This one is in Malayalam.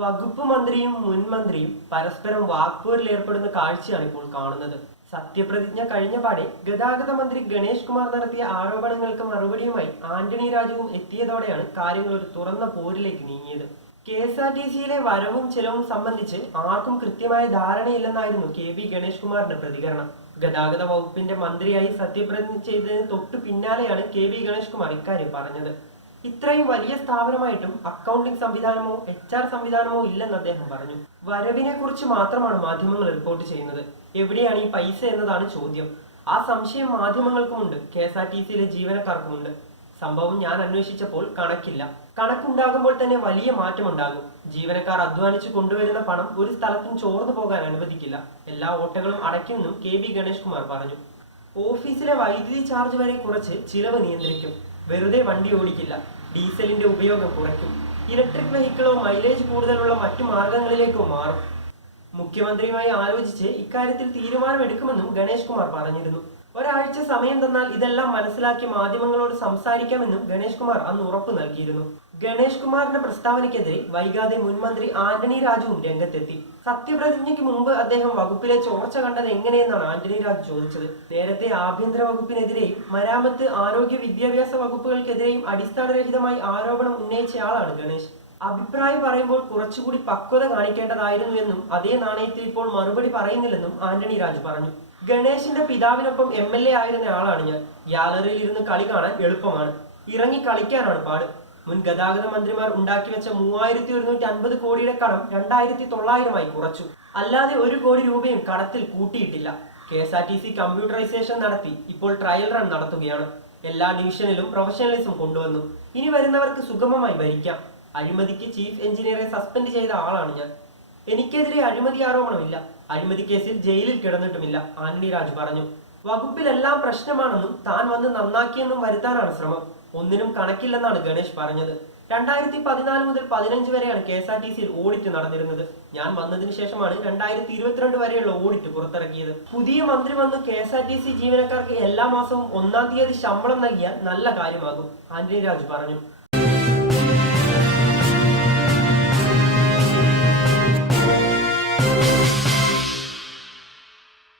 വകുപ്പ് മന്ത്രിയും മുൻമന്ത്രിയും പരസ്പരം വാക്പോരിലേർപ്പെടുന്ന കാഴ്ചയാണ് ഇപ്പോൾ കാണുന്നത്. സത്യപ്രതിജ്ഞ കഴിഞ്ഞപാടെ ഗതാഗത മന്ത്രി ഗണേഷ് കുമാർ നടത്തിയ ആരോപണങ്ങൾക്ക് മറുപടിയുമായി ആന്റണി രാജുവും എത്തിയതോടെയാണ് കാര്യങ്ങൾ ഒരു തുറന്ന പോരിലേക്ക് നീങ്ങിയത്. KSRTCയിലെ വരവും ചെലവും സംബന്ധിച്ച് ആർക്കും കൃത്യമായ ധാരണയില്ലെന്നായിരുന്നു KV ഗണേഷ് കുമാറിന്റെ പ്രതികരണം. ഗതാഗത വകുപ്പിന്റെ മന്ത്രിയായി സത്യപ്രതിജ്ഞ ചെയ്തതിന് തൊട്ടു പിന്നാലെയാണ് KV ഗണേഷ് കുമാർ ഇക്കാര്യം പറഞ്ഞത്. ഇത്രയും വലിയ സ്ഥാപനമായിട്ടും അക്കൗണ്ടിംഗ് സംവിധാനമോ HR സംവിധാനമോ ഇല്ലെന്ന് അദ്ദേഹം പറഞ്ഞു. വരവിനെ കുറിച്ച് മാത്രമാണ് മാധ്യമങ്ങൾ റിപ്പോർട്ട് ചെയ്യുന്നത്. എവിടെയാണ് ഈ പൈസ എന്നതാണ് ചോദ്യം. ആ സംശയം മാധ്യമങ്ങൾക്കുമുണ്ട്, KSRTCയിലെ ജീവനക്കാർക്കുമുണ്ട്. സംഭവം ഞാൻ അന്വേഷിച്ചപ്പോൾ കണക്കില്ല. കണക്കുണ്ടാകുമ്പോൾ തന്നെ വലിയ മാറ്റമുണ്ടാകും. ജീവനക്കാർ അധ്വാനിച്ചു കൊണ്ടുവരുന്ന പണം ഒരു സ്ഥലത്തും ചോർന്നു പോകാൻ അനുവദിക്കില്ല. എല്ലാ ഓട്ടകളും അടയ്ക്കുമെന്നും KV ഗണേഷ് കുമാർ പറഞ്ഞു. ഓഫീസിലെ വൈദ്യുതി ചാർജ് വരെ കുറച്ച് ചിലവ് നിയന്ത്രിക്കും. വെറുതെ വണ്ടി ഓടിക്കില്ല. ഡീസലിന്റെ ഉപയോഗം കുറയ്ക്കും. ഇലക്ട്രിക് വെഹിക്കിളോ മൈലേജ് കൂടുതലുള്ള മറ്റു മാർഗങ്ങളിലേക്കോ മാറും. മുഖ്യമന്ത്രിയുമായി ആലോചിച്ച് ഇക്കാര്യത്തിൽ തീരുമാനമെടുക്കുമെന്നും ഗണേഷ് കുമാർ പറഞ്ഞിരുന്നു. ഒരാഴ്ച സമയം തന്നാൽ ഇതെല്ലാം മനസ്സിലാക്കി മാധ്യമങ്ങളോട് സംസാരിക്കാമെന്നും ഗണേഷ് കുമാർ അന്ന് ഉറപ്പു നൽകിയിരുന്നു. ഗണേഷ് കുമാറിന്റെ പ്രസ്താവനയ്ക്കെതിരെ വൈകാതെ മുൻമന്ത്രി ആന്റണി രാജുവും രംഗത്തെത്തി. സത്യപ്രതിജ്ഞയ്ക്ക് മുമ്പ് അദ്ദേഹം വകുപ്പിലെ ചോർച്ച കണ്ടത് എങ്ങനെയെന്നാണ് ആന്റണി രാജു ചോദിച്ചത്. നേരത്തെ ആഭ്യന്തര വകുപ്പിനെതിരെയും മരാമത്ത്, ആരോഗ്യ, വിദ്യാഭ്യാസ വകുപ്പുകൾക്കെതിരെയും അടിസ്ഥാനരഹിതമായി ആരോപണം ഉന്നയിച്ചയാളാണ് ഗണേഷ്. അഭിപ്രായം പറയുമ്പോൾ കുറച്ചുകൂടി പക്വത കാണിക്കേണ്ടതായിരുന്നു എന്നും അതേ നാണയത്തിൽ ഇപ്പോൾ മറുപടി പറയുന്നില്ലെന്നും ആന്റണി രാജു പറഞ്ഞു. ഗണേഷിന്റെ പിതാവിനൊപ്പം MLA ആയിരുന്ന ആളാണ് ഞാൻ. ഗ്യാലറിയിൽ ഇരുന്ന് കളി കാണാൻ എളുപ്പമാണ്, ഇറങ്ങി കളിക്കാനാണ് പാട്. മുൻ ഗതാഗത മന്ത്രിമാർ ഉണ്ടാക്കിവെച്ച 3150 കോടിയുടെ കടം 2900 കുറച്ചു. അല്ലാതെ 1 കോടി രൂപയും കടത്തിൽ കൂട്ടിയിട്ടില്ല. KSRTC കമ്പ്യൂട്ടറൈസേഷൻ നടത്തി ഇപ്പോൾ ട്രയൽ റൺ നടത്തുകയാണ്. എല്ലാ ഡിവിഷനിലും പ്രൊഫഷണലിസം കൊണ്ടുവന്നു. ഇനി വരുന്നവർക്ക് സുഗമമായി ഭരിക്കാം. അഴിമതിക്ക് ചീഫ് എഞ്ചിനീയറെ സസ്പെൻഡ് ചെയ്ത ആളാണ് ഞാൻ. എനിക്കെതിരെ അഴിമതി ആരോപണമില്ല. അഴിമതി കേസിൽ ജയിലിൽ കിടന്നിട്ടുമില്ല, ആന്റണി രാജു പറഞ്ഞു. വകുപ്പിലെല്ലാം പ്രശ്നമാണെന്നും താൻ വന്ന് നന്നാക്കിയെന്നും വരുത്താനാണ് ശ്രമം. ഒന്നിനും കണക്കില്ലെന്നാണ് ഗണേഷ് പറഞ്ഞത്. 2014 മുതൽ 15 വരെയാണ് KSRTCയിൽ ഓഡിറ്റ് നടന്നിരുന്നത്. ഞാൻ വന്നതിന് ശേഷമാണ് 2022 വരെയുള്ള ഓഡിറ്റ് പുറത്തിറക്കിയത്. പുതിയ മന്ത്രി വന്ന് KSRTC ജീവനക്കാർക്ക് എല്ലാ മാസവും 1-ാം തീയതി ശമ്പളം നൽകിയാൽ നല്ല കാര്യമാകും, ആന്റണി രാജു പറഞ്ഞു.